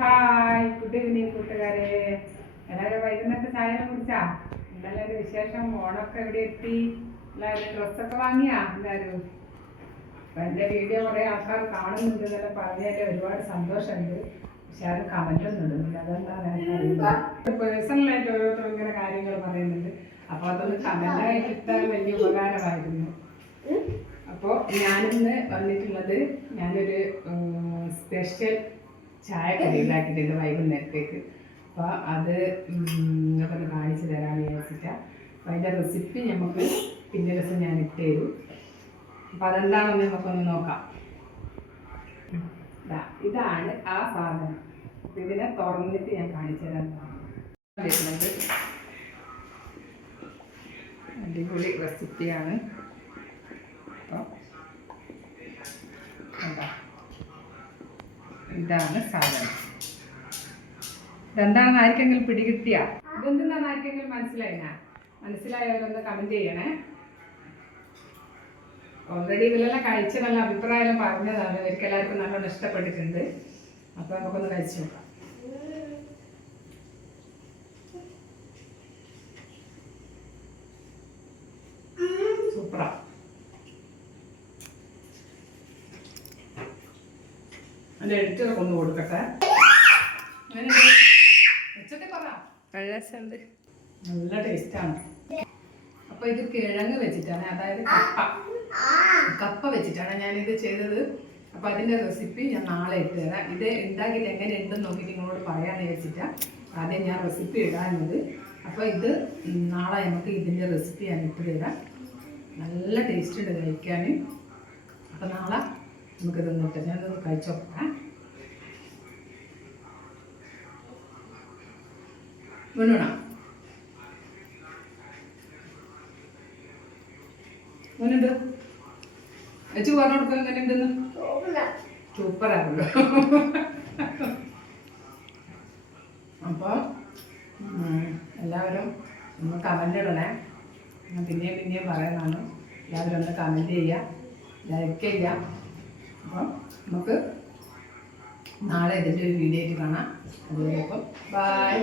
Hi, good evening കൂട്ടുകാരെ. എല്ലാവരും വൈകുന്നേരത്തെ ചായ കുടിച്ചാ? എല്ലാവരും വിശേഷം? ഓണമൊക്കെ എവിടെ എത്തി? എല്ലാവരും ഡ്രസ്സൊക്കെ വാങ്ങിയാ എല്ലാവരും? അപ്പം എൻ്റെ വീഡിയോ കുറേ ആൾക്കാർ കാണുന്നുണ്ട് എന്നെല്ലാം പറഞ്ഞാൽ ഒരുപാട് സന്തോഷമുണ്ട്. പക്ഷെ അത് കമൻറ്റൊന്നും ഇടുന്നില്ല. അതെന്താണെന്ന് എനിക്കറിയില്ല. പേഴ്സണലായിട്ട് ഓരോരുത്തരും ഇങ്ങനെ കാര്യങ്ങൾ പറയുന്നുണ്ട്. അപ്പോൾ അതൊന്ന് കമൻറ്റായിട്ട് ഇട്ടാൽ വലിയ ഉപകാരമായിരുന്നു. അപ്പോൾ ഞാനിന്ന് വന്നിട്ടുള്ളത് ഞാനൊരു സ്പെഷ്യൽ ചായക്കടി ഉണ്ടാക്കിയിട്ടുണ്ട് വൈകുന്നേരത്തേക്ക്. അപ്പോൾ അത് നിങ്ങൾക്കൊന്ന് കാണിച്ചു തരാമെന്ന് വിചാരിച്ചിട്ടാണ്. അപ്പോൾ അതിൻ്റെ റെസിപ്പി നമുക്ക് പിന്നെ ദിവസം ഞാൻ ഇട്ട് തരും. അപ്പോൾ അതെന്താണെന്ന് നമുക്കൊന്ന് നോക്കാം. ഇതാണ് ആ സാധനം. അപ്പോൾ ഇതിനെ തുറന്നിട്ട് ഞാൻ കാണിച്ചു തരാൻ വരുന്നത്. അടിപൊളി റെസിപ്പിയാണ്. അപ്പോൾ എന്താ, ഇതാണ് സാധനം. ഇതെന്താണെന്ന് ആർക്കെങ്കിലും പിടികിട്ടിയ? ഇതെന്താണെന്ന് ആർക്കെങ്കിലും മനസ്സിലായവരൊന്ന് കമൻറ്റ് ചെയ്യണേ. ഓൾറെഡി ഇതിലെല്ലാം കഴിച്ച് നല്ല അഭിപ്രായം പറഞ്ഞതാണ്. എനിക്ക് എല്ലാവർക്കും നല്ലോണം ഇഷ്ടപ്പെട്ടിട്ടുണ്ട്. അപ്പോൾ നമുക്കൊന്ന് കഴിച്ചു നോക്കാം. സൂപ്പറാ. അതിൻ്റെ എഡിറ്ററൊക്കെ ഒന്ന് കൊടുക്കട്ടെ. നല്ല ടേസ്റ്റാണ്. അപ്പോൾ ഇത് കിഴങ്ങ് വെച്ചിട്ടാണ്, അതായത് കപ്പ വെച്ചിട്ടാണ് ഞാനിത് ചെയ്തത്. അപ്പോൾ അതിൻ്റെ റെസിപ്പി ഞാൻ നാളെ ഇട്ട് തരാം. ഇത് ഉണ്ടാക്കിയിട്ട് എങ്ങനെ ഉണ്ടെന്ന് നോക്കിയിട്ട് നിങ്ങളോട് പറയാമെന്ന് വെച്ചിട്ടാണ് ആദ്യം ഞാൻ റെസിപ്പി ഇടാനുള്ളത്. അപ്പോൾ ഇത് നാളെ നമുക്ക് ഇതിൻ്റെ റെസിപ്പി ഞാൻ ഇട്ട് തരാം. നല്ല ടേസ്റ്റ് ഉണ്ട് കഴിക്കാൻ. അപ്പോൾ നാളെ നമുക്ക് തിന്നിട്ട് ഞാനൊന്ന് കഴിച്ചു നോക്കാം. വേണോ അങ്ങനെയുണ്ട് വെച്ച് പറഞ്ഞു കൊടുക്കുക. എങ്ങനെ ഉണ്ടെന്ന്? സൂപ്പറാണല്ലോ. അപ്പോൾ എല്ലാവരും ഒന്ന് കമൻ്റ് ഇടണേ. ഞാൻ പിന്നെയും പറയുന്നതാണ്. എല്ലാവരും ഒന്ന് കമൻറ്റ് ചെയ്യുക, ലൈക്ക് ചെയ്യുക. അപ്പം നമുക്ക് നാളെ ഇതിൻ്റെ ഒരു വീഡിയോ ആയിട്ട് കാണാം. അതുവരെ ഇപ്പം ബൈ.